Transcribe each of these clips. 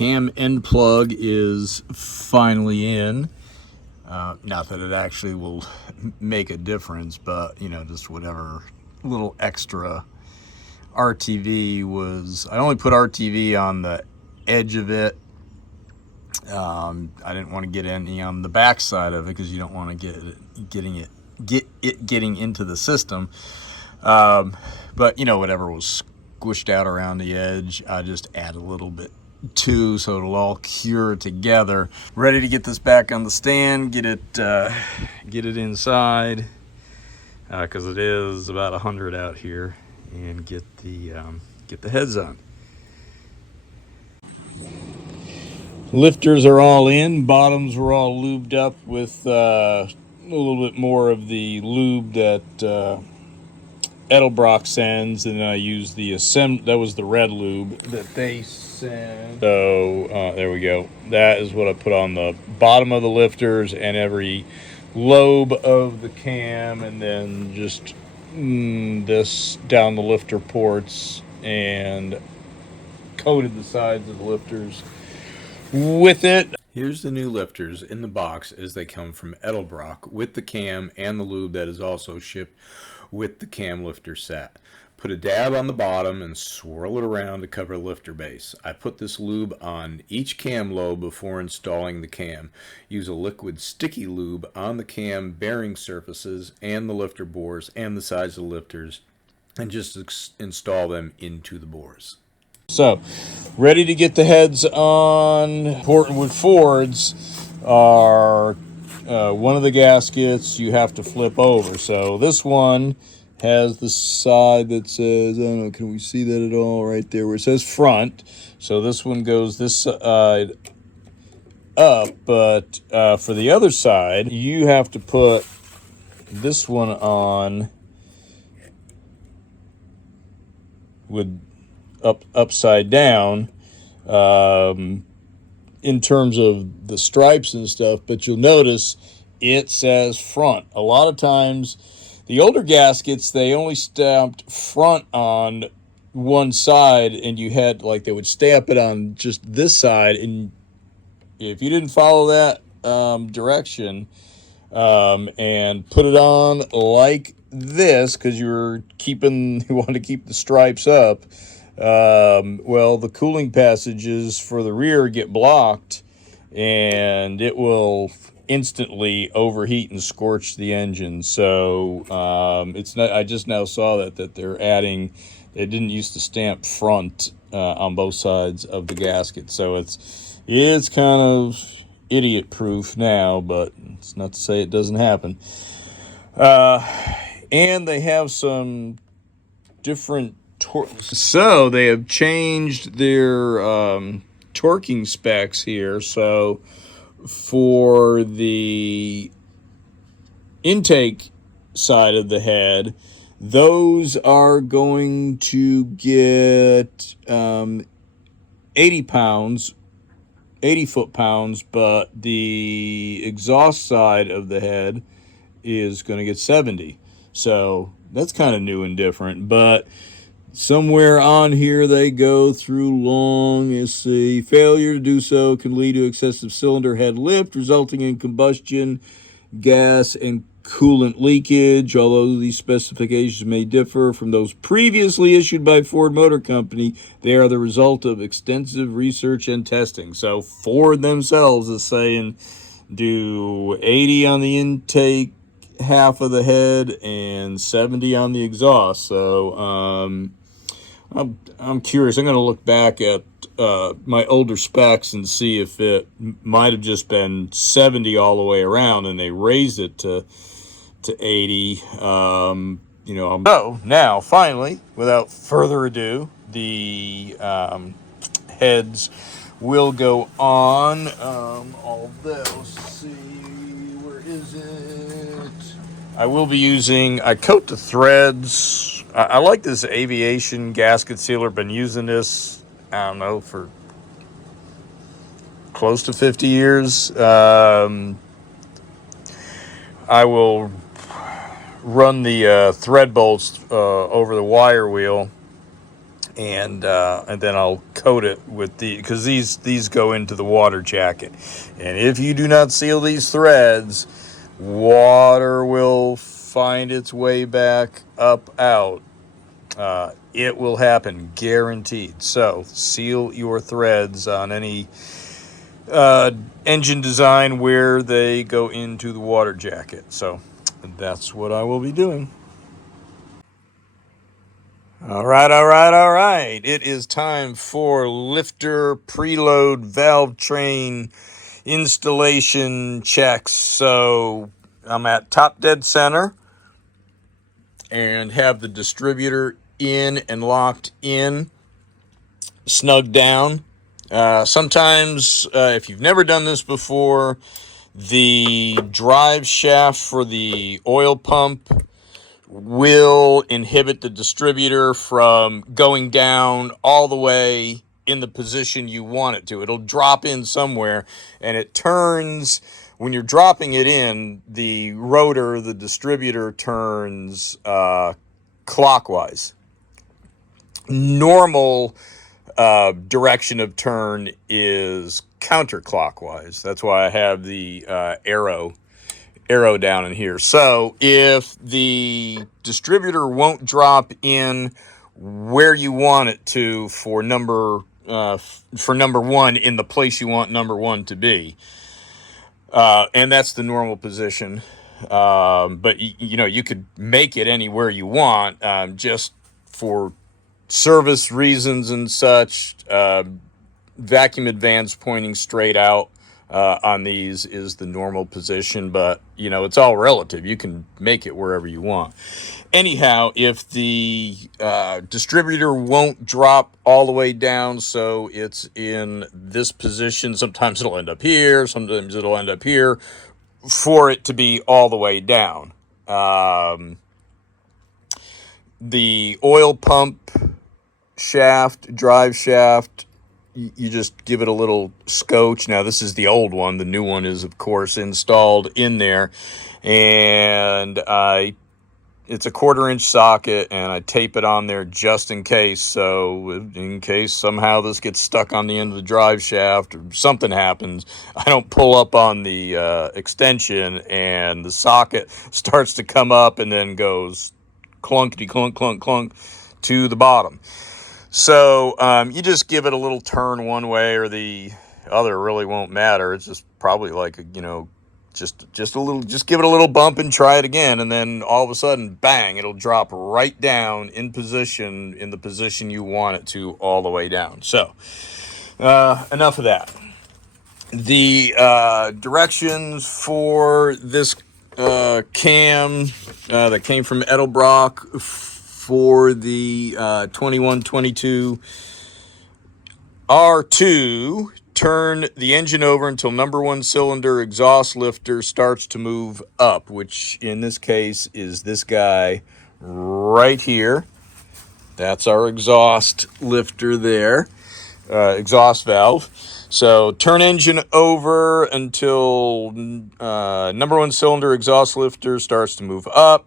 cam end plug is finally in. Not that it actually will make a difference, but, you know, just whatever little extra RTV was. I only put RTV on the edge of it. I didn't want to get any on the back side of it because you don't want to get it getting into the system. But, you know, whatever was squished out around the edge, I just add a little bit too, so it'll all cure together. Ready to get this back on the stand, get it inside, because it is about 100 out here, and get the heads on. Lifters are all in. Bottoms were all lubed up with a little bit more of the lube that Edelbrock sends, and I used the that was the red lube that they send. So there we go. That is what I put on the bottom of the lifters and every lobe of the cam, and then just this down the lifter ports, and coated the sides of the lifters with it. Here's the new lifters in the box as they come from Edelbrock, with the cam and the lube that is also shipped with the cam lifter set. Put a dab on the bottom and swirl it around to cover the lifter base. I put this lube on each cam lobe before installing the cam. Use a liquid sticky lube on the cam bearing surfaces and the lifter bores and the sides of the lifters, and just install them into the bores. So, ready to get the heads on. Important with Fords are one of the gaskets you have to flip over. So this one has the side that says, I don't know, can we see that at all? Right there where it says front. So this one goes this side up, but for the other side, you have to put this one on with upside down, in terms of the stripes and stuff, but you'll notice it says front. A lot of times the older gaskets, they only stamped front on one side, and you had, like, they would stamp it on just this side, and if you didn't follow that direction and put it on like this, because you want to keep the stripes up, well, the cooling passages for the rear get blocked, and it will instantly overheat and scorch the engine. So it's not. I just now saw that they're adding. They didn't used to stamp front on both sides of the gasket, so it's kind of idiot proof now, but it's not to say it doesn't happen. And they have some different so they have changed their torquing specs here. So for the intake side of the head, those are going to get 80 foot-pounds, but the exhaust side of the head is going to get 70. So that's kind of new and different, but somewhere on here they go through long. You see, failure to do so can lead to excessive cylinder head lift, resulting in combustion, gas, and coolant leakage. Although these specifications may differ from those previously issued by Ford Motor Company, they are the result of extensive research and testing. So Ford themselves is saying do 80 on the intake half of the head and 70 on the exhaust. So I'm curious. I'm going to look back at my older specs and see if it might have just been 70 all the way around and they raised it to 80. So now, finally, without further ado, the heads will go on. All of those. See, where is it? I will be using, I coat the threads. I like this aviation gasket sealer. Been using this, I don't know, for close to 50 years. I will run the thread bolts over the wire wheel and then I'll coat it with because these go into the water jacket, and if you do not seal these threads, water will find its way back up out. It will happen, guaranteed. So seal your threads on any engine design where they go into the water jacket. So that's what I will be doing. All right. It is time for lifter preload valve train installation checks. So I'm at top dead center and have the distributor in and locked in, snug down. Sometimes, if you've never done this before, the drive shaft for the oil pump will inhibit the distributor from going down all the way in the position you want it to. It'll drop in somewhere, and it turns, when you're dropping it in, the rotor, the distributor, turns clockwise. Normal direction of turn is counterclockwise. That's why I have the arrow down in here. So if the distributor won't drop in where you want it to for number one, in the place you want number one to be, and that's the normal position, but you could make it anywhere you want, just for service reasons and such. Vacuum advance pointing straight out on these is the normal position, but it's all relative. You can make it wherever you want. Anyhow, if the distributor won't drop all the way down, so it's in this position, sometimes it'll end up here, sometimes it'll end up here, for it to be all the way down. The oil pump shaft, drive shaft, you just give it a little scotch. Now, this is the old one. The new one is, of course, installed in there. And it's a 1/4-inch socket, and I tape it on there just in case. So in case somehow this gets stuck on the end of the drive shaft or something happens, I don't pull up on the extension and the socket starts to come up and then goes clunkety clunk, clunk, clunk to the bottom. So you just give it a little turn one way or the other. It really won't matter. It's just probably like just a little. Just give it a little bump and try it again, and then all of a sudden, bang! It'll drop right down in the position you want it to, all the way down. So enough of that. The directions for this cam that came from Edelbrock for the 2122 R2, turn the engine over until number one cylinder exhaust lifter starts to move up, which in this case is this guy right here. That's our exhaust lifter there, exhaust valve. So turn engine over until number one cylinder exhaust lifter starts to move up.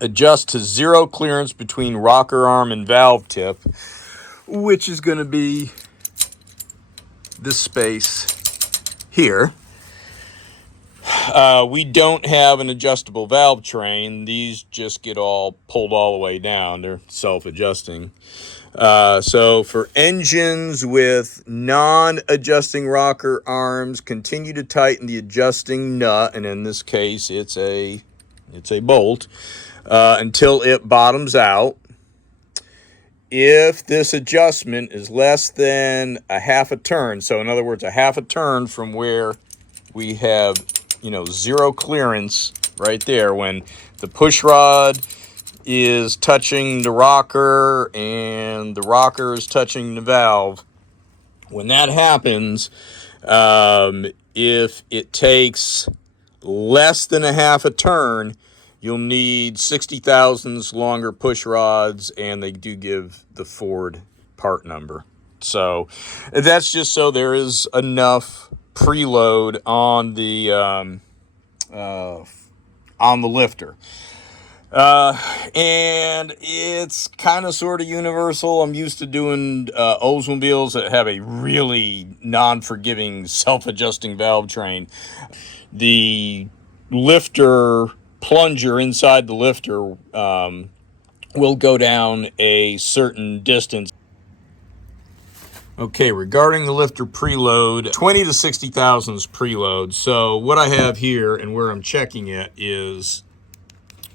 Adjust to zero clearance between rocker arm and valve tip, which is going to be this space here. We don't have an adjustable valve train. These just get all pulled all the way down. They're self-adjusting. So for engines with non-adjusting rocker arms, continue to tighten the adjusting nut, and in this case it's a bolt, until it bottoms out. If this adjustment is less than a half a turn, so in other words, a half a turn from where we have, zero clearance right there, when the push rod is touching the rocker and the rocker is touching the valve, when that happens, if it takes less than a half a turn, you'll need 60 thousandths longer push rods, and they do give the Ford part number. So that's just so there is enough preload on the lifter. And it's kind of sort of universal. I'm used to doing Oldsmobiles that have a really non-forgiving self-adjusting valve train. The lifter plunger inside the lifter will go down a certain distance. Okay, regarding the lifter preload, 20 to 60 thousandths preload. So what I have here and where I'm checking it is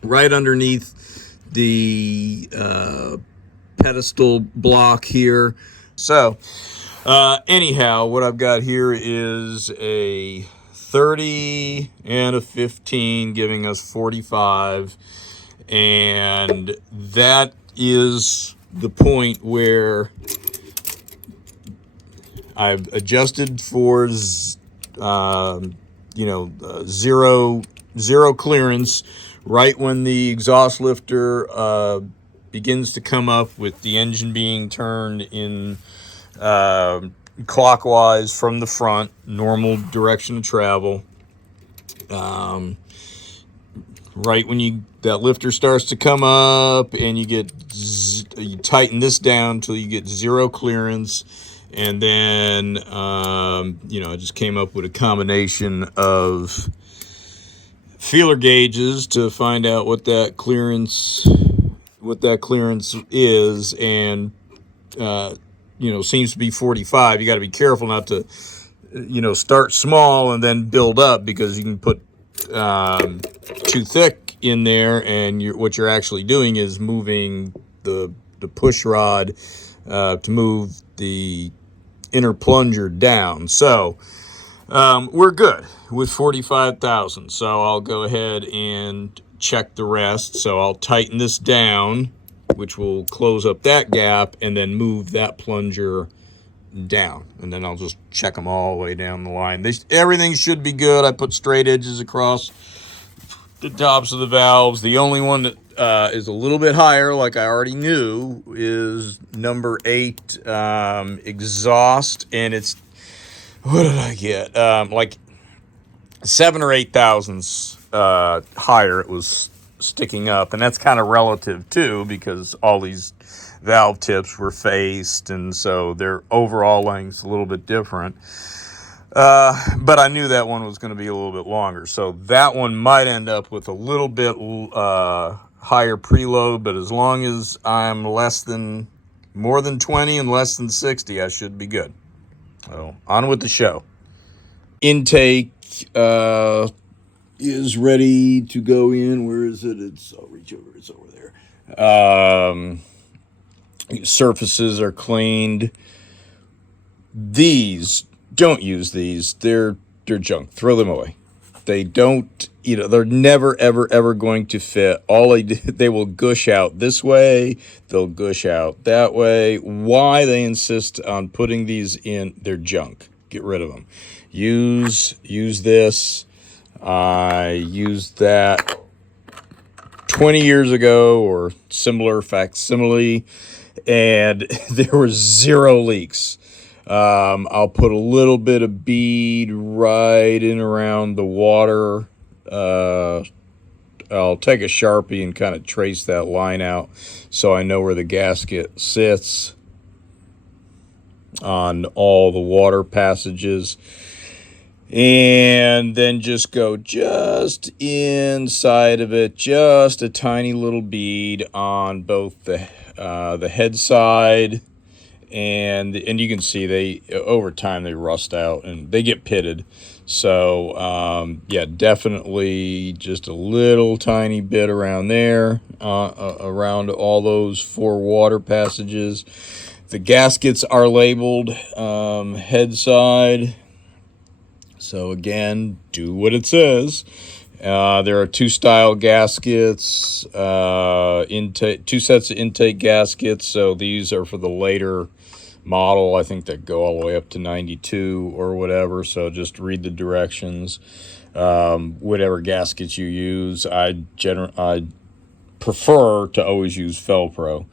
right underneath the pedestal block here. So anyhow, what I've got here is a 30 and a 15 giving us 45, and that is the point where I've adjusted for zero clearance right when the exhaust lifter begins to come up with the engine being turned in clockwise from the front, normal direction of travel. Right when that lifter starts to come up and you tighten this down until you get zero clearance. And then, I just came up with a combination of feeler gauges to find out what that clearance is, and seems to be 45. You got to be careful not to start small and then build up, because you can put too thick in there, and what you're actually doing is moving the push rod to move the inner plunger down. So we're good with 45,000. So I'll go ahead and check the rest. So I'll tighten this down, which will close up that gap, and then move that plunger down. And then I'll just check them all the way down the line. Everything should be good. I put straight edges across the tops of the valves. The only one that is a little bit higher, like I already knew, is number 8 exhaust, and it's, what did I get? Like 7 or 8 thousandths higher. It was sticking up, and that's kind of relative too, because all these valve tips were faced, and so their overall length's a little bit different. But I knew that one was going to be a little bit longer, so that one might end up with a little bit higher preload, but as long as I'm more than 20 and less than 60, I should be good. So on with the show. Intake is ready to go in. Where is it? I'll reach over. It's over there. Surfaces are cleaned. Don't use these. They're junk. Throw them away. They don't, they're never, ever, ever going to fit. They will gush out this way. They'll gush out that way. Why they insist on putting these in? They're junk. Get rid of them. Use this. I used that 20 years ago or similar facsimile, and there were 0 leaks. I'll put a little bit of bead right in around the water. I'll take a Sharpie and kind of trace that line out so I know where the gasket sits on all the water passages. And then just go just inside of it, just a tiny little bead on both the head side, and you can see over time they rust out and they get pitted. So yeah, definitely just a little tiny bit around there, around all those 4 water passages. The gaskets are labeled head side. So again, do what it says. There are 2 style gaskets, 2 sets of intake gaskets. So these are for the later model. I think that go all the way up to 92 or whatever. So just read the directions. Whatever gaskets you use, I prefer to always use Felpro.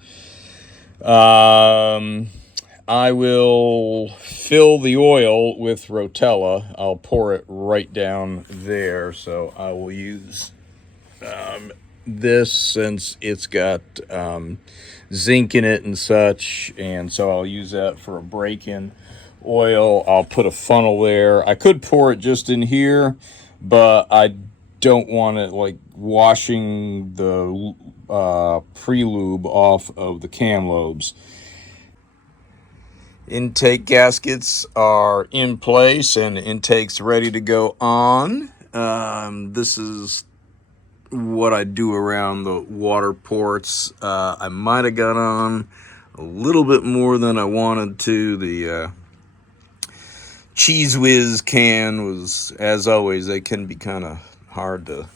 I will fill the oil with Rotella. I'll pour it right down there. So I will use this since it's got zinc in it and such, and so I'll use that for a break-in oil. I'll put a funnel there. I could pour it just in here, but I don't want it like washing the pre-lube off of the cam lobes. Intake gaskets are in place and the intake's ready to go on. This is what I do around the water ports. I might have got on a little bit more than I wanted to. The Cheese Whiz can was, as always, they can be kind of hard to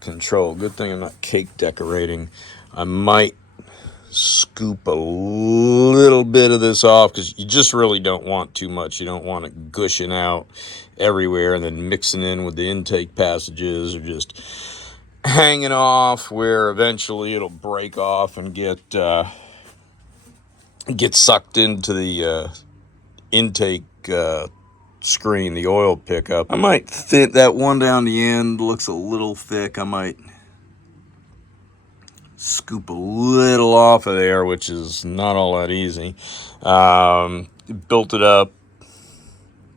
control. Good thing I'm not cake decorating. I might scoop a little bit of this off because you just really don't want too much. You don't want it gushing out everywhere and then mixing in with the intake passages, or just hanging off where eventually it'll break off and get sucked into the intake screen, the oil pickup. I might thin that one down the end, looks a little thick. I might scoop a little off of there, which is not all that easy. Built it up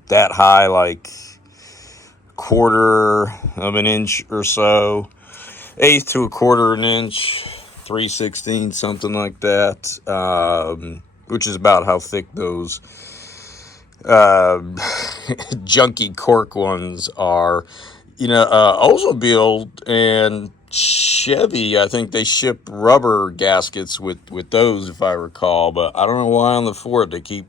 that high, like 1/4 of an inch or so, 1/8 to 1/4 an inch, 3/16, something like that, which is about how thick those junky cork ones are. You know, Oldsmobile and Chevy, I think they ship rubber gaskets with those, if I recall, but I don't know why on the Ford they keep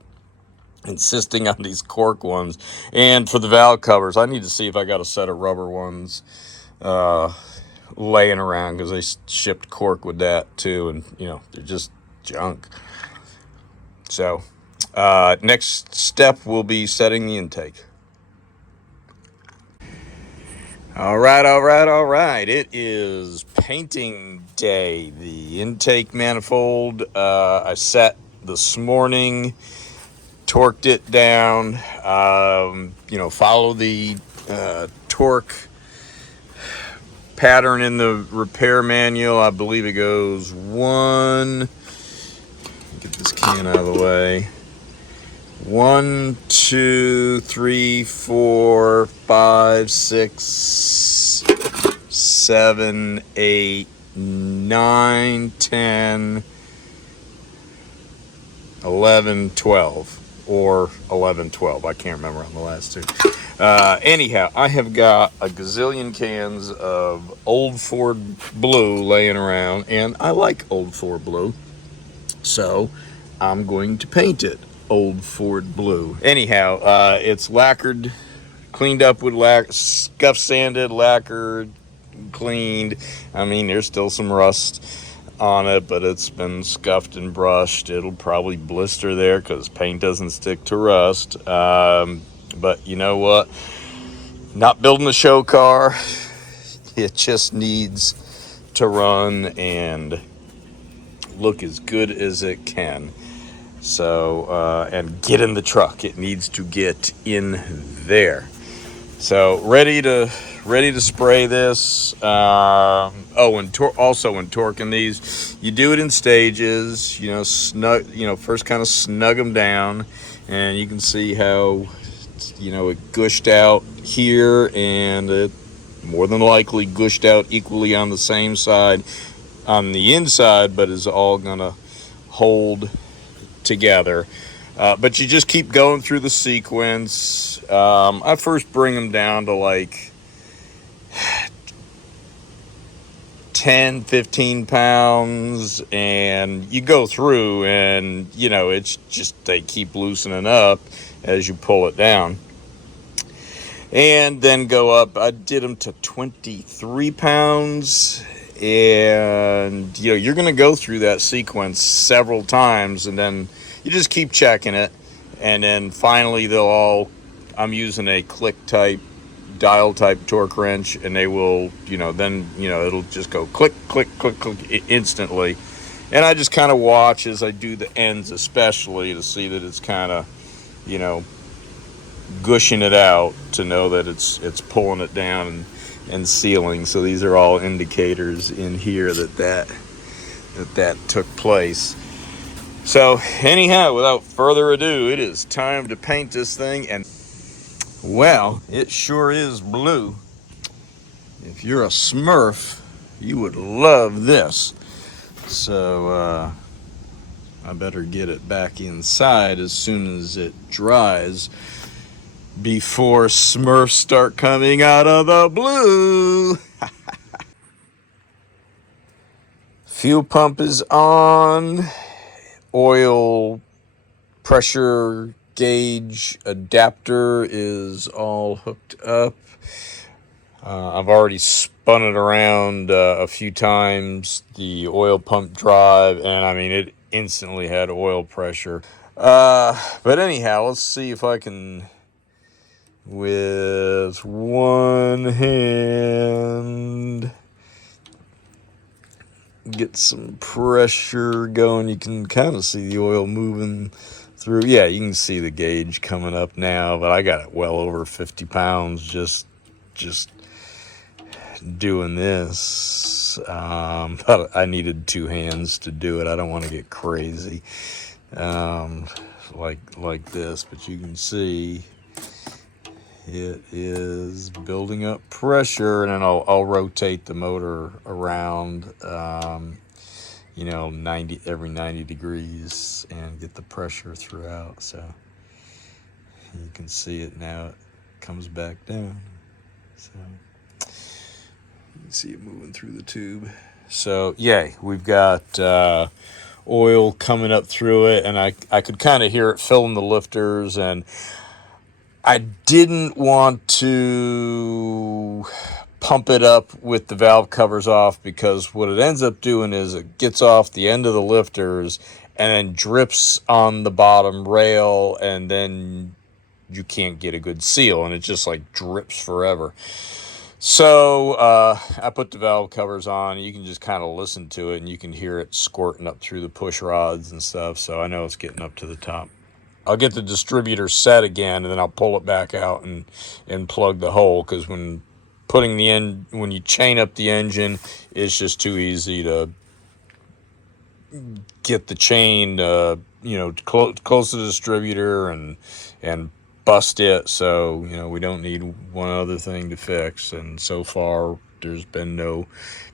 insisting on these cork ones. And for the valve covers, I need to see if I got a set of rubber ones laying around, because they shipped cork with that too, and you know, they're just junk. So next step will be setting the intake. All right. It is painting day. The intake manifold I set this morning, torqued it down. You know, follow the torque pattern in the repair manual. I believe it goes get this can out of the way. 1, 2, 3, 4, 5, 6, 7, 8, 9, 10, 11, 12, or 11, 12. I can't remember on the last two. Anyhow, I have got a gazillion cans of Old Ford Blue laying around, and I like Old Ford Blue, so I'm going to paint it Old Ford Blue. Anyhow, it's lacquered, cleaned up with scuff sanded, lacquered, cleaned. I mean, there's still some rust on it, but it's been scuffed and brushed. It'll probably blister there because paint doesn't stick to rust. But you know what? Not building a show car. It just needs to run and look as good as it can. So, and get in the truck. It needs to get in there. So ready to spray this. Also when torquing these, you do it in stages. You know, first kind of snug them down, and you can see how, you know, it gushed out here, and it more than likely gushed out equally on the same side on the inside, but is all gonna hold together. But you just keep going through the sequence. I first bring them down to like 10, 15 pounds, and you go through, and you know, it's just they keep loosening up as you pull it down, and then go up. I did them to 23 pounds, and you know, you're gonna go through that sequence several times, and then you just keep checking it, and then finally I'm using a click type, dial type torque wrench, and they will, you know, then, you know, it'll just go click, click, click, click instantly. And I just kind of watch as I do the ends, especially to see that it's kind of, you know, gushing it out to know that it's pulling it down and sealing. So these are all indicators in here that took place. So anyhow, without further ado, it is time to paint this thing, and well, it sure is blue. If you're a Smurf, you would love this. So I better get it back inside as soon as it dries before Smurfs start coming out of the blue. Fuel pump is on. Oil pressure gauge adapter is all hooked up. I've already spun it around a few times, the oil pump drive, and I mean, it instantly had oil pressure. But anyhow, let's see if I can, with one hand, get some pressure going. You can kind of see the oil moving through. Yeah, you can see the gauge coming up now, but I got it well over 50 pounds just doing this. But I needed two hands to do it. I don't want to get crazy like this, but you can see it is building up pressure, and then I'll rotate the motor around, every 90 degrees and get the pressure throughout. So you can see it now. It comes back down. So you can see it moving through the tube. So yay, we've got oil coming up through it, and I could kind of hear it filling the lifters, and I didn't want to pump it up with the valve covers off, because what it ends up doing is it gets off the end of the lifters and then drips on the bottom rail, and then you can't get a good seal, and it just like drips forever. So I put the valve covers on. You can just kind of listen to it, and you can hear it squirting up through the push rods and stuff. So I know it's getting up to the top. I'll get the distributor set again, and then I'll pull it back out and plug the hole, because when you chain up the engine, it's just too easy to get the chain close to the distributor and bust it. So we don't need one other thing to fix, and so far there's been no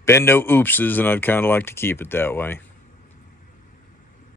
oopses, and I'd kind of like to keep it that way.